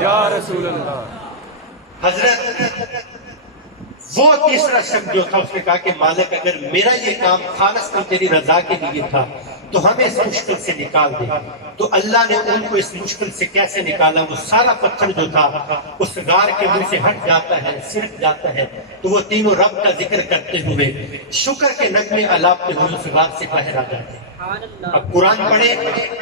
یا رسول اللہ۔ حضرت وہ تیسرا شخص جو تھا اس نے کہا کہ مالک اگر میرا یہ کام خالص تیری رضا کے لیے تھا تو ہمیں اس مشکل سے نکال دے۔ تو اللہ نے ان کو اس مشکل سے کیسے نکالا؟ وہ سارا پتھر جو تھا اس غار کے منہ سے ہٹ جاتا ہے، سرک جاتا ہے، تو وہ تینوں رب کا ذکر کرتے ہوئے شکر کے نغمے الاپتے ہوئے اس غار سے باہر آ جاتے ہیں۔ اب قرآن پڑھے،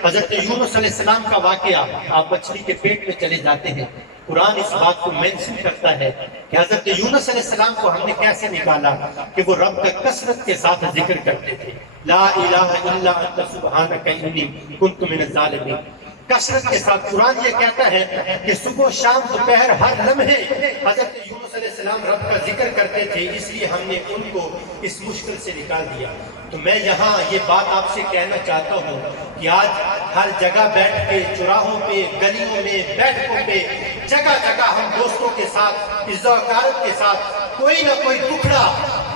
حضرت یونس علیہ السلام کا واقعہ، آپ مچھلی کے پیٹ میں چلے جاتے ہیں، قرآن اس بات کو مینشن کرتا ہے کہ حضرت یونس علیہ السلام کو ہم نے کیسے نکالا کہ وہ رب کا کثرت کے ساتھ ذکر کرتے تھے، لا الہ الا انت سبحانک انی کنت من الظالمین، کثرت کے ساتھ۔ قرآن یہ کہتا ہے کہ صبح شام دوپہر ہر لمحے حضرت یونس علیہ السلام رب کا ذکر کرتے تھے، اس لیے ہم نے ان کو اس مشکل سے نکال دیا۔ تو میں یہاں یہ بات آپ سے کہنا چاہتا ہوں کہ آج ہر جگہ بیٹھ کے، چوراہوں پہ، گلیوں میں، بیٹھکوں پہ، جگہ جگہ ہم دوستوں کے ساتھ، عزت و اکرام کے ساتھ کوئی نہ کوئی ٹکڑا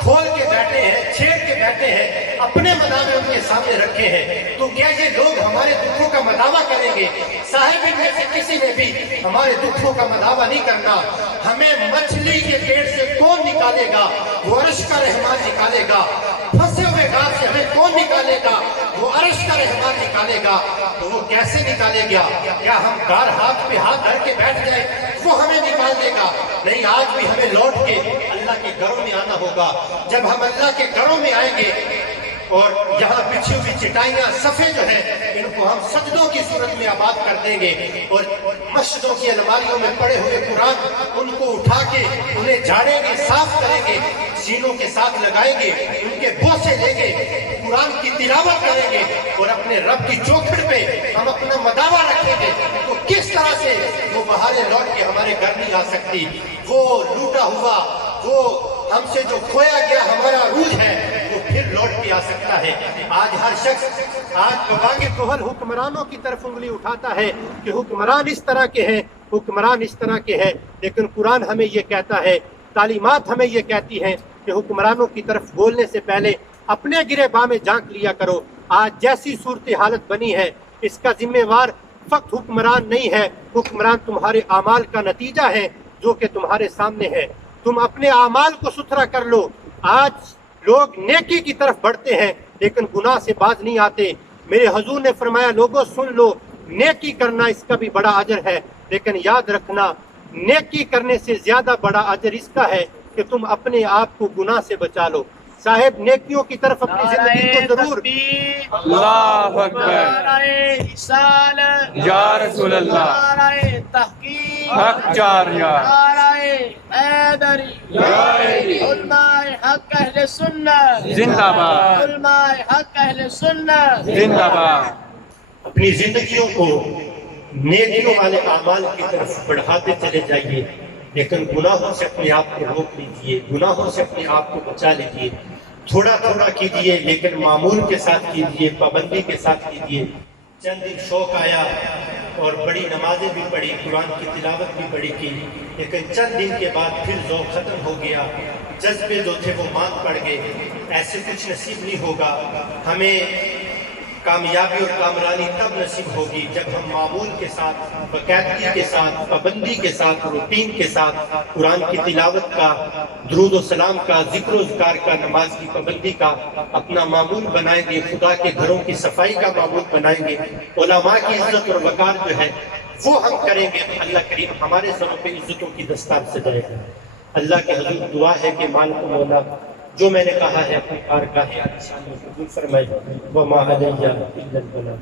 کھول کے بیٹھے ہیں، چھیڑ کے بیٹھے ہیں، اپنے مداوع ان کے سامنے رکھے ہیں۔ تو کیا یہ لوگ ہمارے دکھوں کا مداوع کریں گے؟ صاحب میں سے کسی نے بھی ہمارے دکھوں کا مداوع نہیں کرنا۔ ہمیں مچھلی کے پیٹ سے کون نکالے گا؟ وہ عرش کا رحمان نکالے گا۔ پھنسے ہوئے غار سے ہمیں کون نکالے گا؟ وہ عرش کا رحمان نکالے گا۔ تو وہ کیسے نکالے گا؟ کیا ہم غار ہاتھ پہ ہاتھ دھر کے بیٹھ جائیں وہ ہمیں نکال دے گا؟ نہیں، آج بھی ہمیں لوٹ کے اللہ کے گھروں میں آنا ہوگا۔ جب ہم اللہ کے گھروں میں آئیں گے اور یہاں بچھی ہوئی چٹائیاں، صفے جو ہیں، ان کو ہم سجدوں کی صورت میں آباد کر دیں گے، اور مسجدوں کی الماریوں میں پڑے ہوئے قرآن ان کو اٹھا کے انہیں جھاڑیں گے، صاف کریں گے، سینوں کے ساتھ لگائیں گے، ان کے بوسے لیں گے، قرآن کی تلاوت کریں گے، اور اپنے رب کی چوکھٹ پہ ہم اپنا مداوع رکھیں گے۔ تو کس طرح سے وہ بہاریں لوٹ کے ہمارے گھر نہیں آ سکتی؟ وہ لوٹا ہوا، وہ ہم سے جو کھویا گیا ہمارا عروج ہے، وہ پھر لوٹ کے آ سکتا ہے۔ آج ہر شخص آج ببانگ کہل حکمرانوں کی طرف انگلی اٹھاتا ہے کہ حکمران اس طرح کے ہیں، حکمران اس طرح کے ہیں، لیکن قرآن ہمیں یہ کہتا ہے، تعلیمات ہمیں یہ کہتی ہیں کہ حکمرانوں کی طرف بولنے سے پہلے اپنے گریباں میں جھانک لیا کرو۔ آج جیسی صورت حالت بنی ہے، اس کا ذمہ وار فقط حکمران نہیں ہے، حکمران تمہارے اعمال کا نتیجہ ہے جو کہ تمہارے سامنے ہے۔ تم اپنے اعمال کو ستھرا کر لو۔ آج لوگ نیکی کی طرف بڑھتے ہیں لیکن گناہ سے باز نہیں آتے۔ میرے حضور نے فرمایا، لوگوں سن لو، نیکی کرنا اس کا بھی بڑا اجر ہے، لیکن یاد رکھنا نیکی کرنے سے زیادہ بڑا اجر اس کا ہے کہ تم اپنے آپ کو گناہ سے بچا لو۔ صاحب نیکیوں کی طرف اپنی زندگی کو ضرور۔ اللہ اکبر، یا رسول اللہ، حق جاریہ، علماء حق اہل سنت زندہ باد، علماء حق اہل سنت زندہ باد۔ اپنی زندگیوں کو نیکیوں والے اعمال کی طرف بڑھاتے چلے جائیے، لیکن گناہوں سے اپنے آپ کو روک لیجئے، گناہوں سے اپنے آپ کو بچا لیجئے۔ تھوڑا تھوڑا کیجئے لیکن معمول کے ساتھ کیجئے، پابندی کے ساتھ کیجئے۔ چند دن شوق آیا اور بڑی نمازیں بھی پڑھی، قرآن کی تلاوت بھی بڑی کی، لیکن چند دن کے بعد پھر ذوق ختم ہو گیا، جذبے جو تھے وہ ماند پڑ گئے۔ ایسے کچھ نصیب نہیں ہوگا۔ ہمیں کامیابی اور کامرانی تب نصیب ہوگی جب ہم معمول کے ساتھ، باقاعدگی کے ساتھ، پابندی کے ساتھ، روٹین کے ساتھ قرآن کی تلاوت کا، درود و سلام کا، ذکر و اذکار کا، نماز کی پابندی کا اپنا معمول بنائیں گے، خدا کے گھروں کی صفائی کا معمول بنائیں گے، علماء کی عزت اور وقار جو ہے وہ ہم کریں گے، اللہ کریم ہمارے سروں پہ عزتوں کی دستار سجائے گا۔ اللہ کے حضور دعا ہے کہ مالک مولا جو میں نے کہا ہے اپنی کارگاہ عالیشان میں قبول فرمائے، وما علیہ الا البلاغ۔